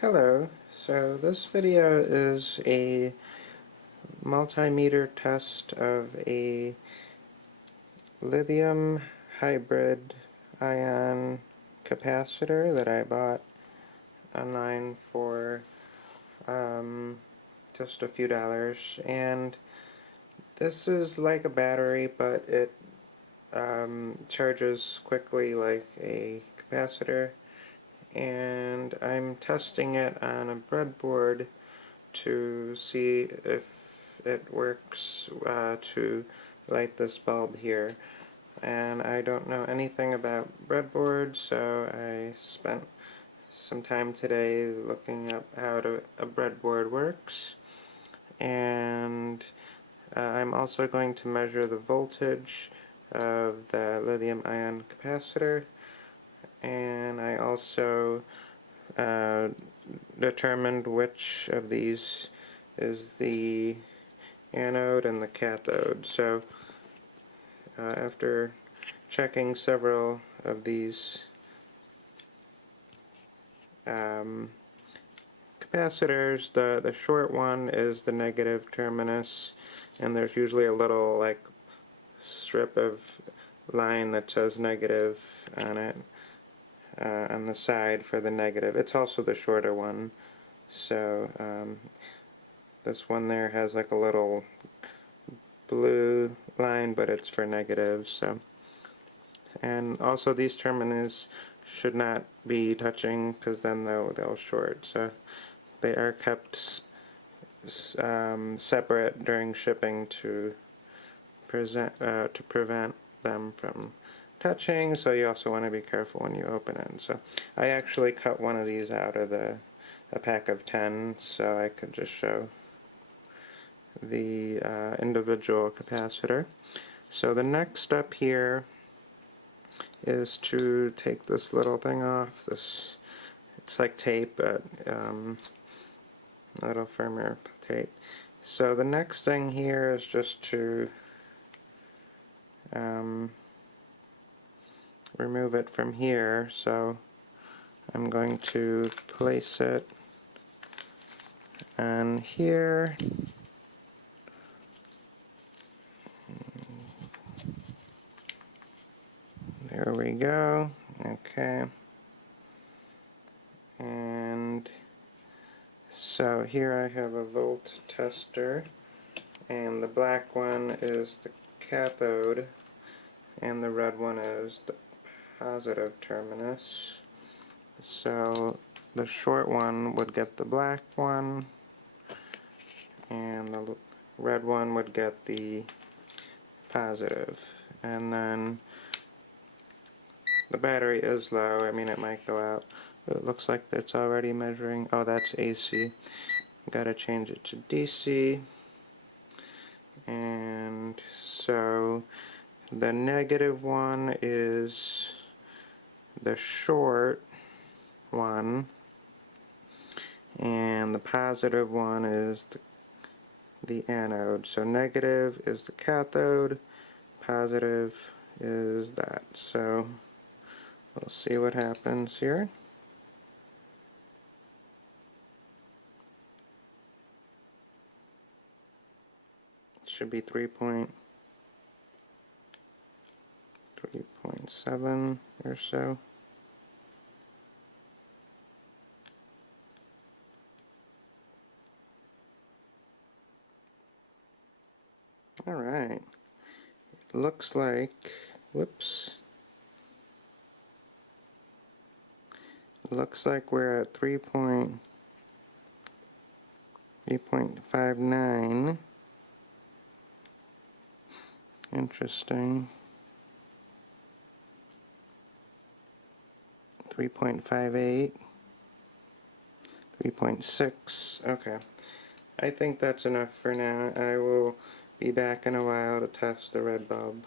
Hello, so this video is a multimeter test of a lithium hybrid ion capacitor that I bought online for just a few dollars. And this is like a battery, but it charges quickly like a capacitor. And I'm testing it on a breadboard to see if it works to light this bulb here. And I don't know anything about breadboards, so I spent some time today looking up how a breadboard works. And I'm also going to measure the voltage of the lithium ion capacitor, and I also determined which of these is the anode and the cathode. So after checking several of these capacitors, the short one is the negative terminus, and there's usually a little like strip of line that says negative on it on the side for the negative. It's also the shorter one, so this one there has like a little blue line, but it's for negative. So, and also these terminus should not be touching because then they'll short. So they are kept separate during shipping to prevent them from touching, so you also want to be careful when you open it. So I actually cut one of these out of a pack of 10 so I could just show the individual capacitor. So the next step here is to take this little thing off. It's like tape, but a little firmer tape. So the next thing here is just to remove it from here. So I'm going to place it on here. There we go. Okay. And so here I have a volt tester, and the black one is the cathode, and the red one is the positive terminus. So the short one would get the black one, and the red one would get the positive. And then the battery is low. I mean, it might go out. It looks like it's already measuring. Oh, that's AC. Gotta change it to DC. And so the negative one is the short one, and the positive one is the anode. So negative is the cathode, positive is that. So we'll see what happens here. It should be 3.7 or so. Alright. It looks like, whoops. Looks like we're at 3.59. Interesting. 3.58. 3.6. Okay. I think that's enough for now. I will be back in a while to test the red bulb.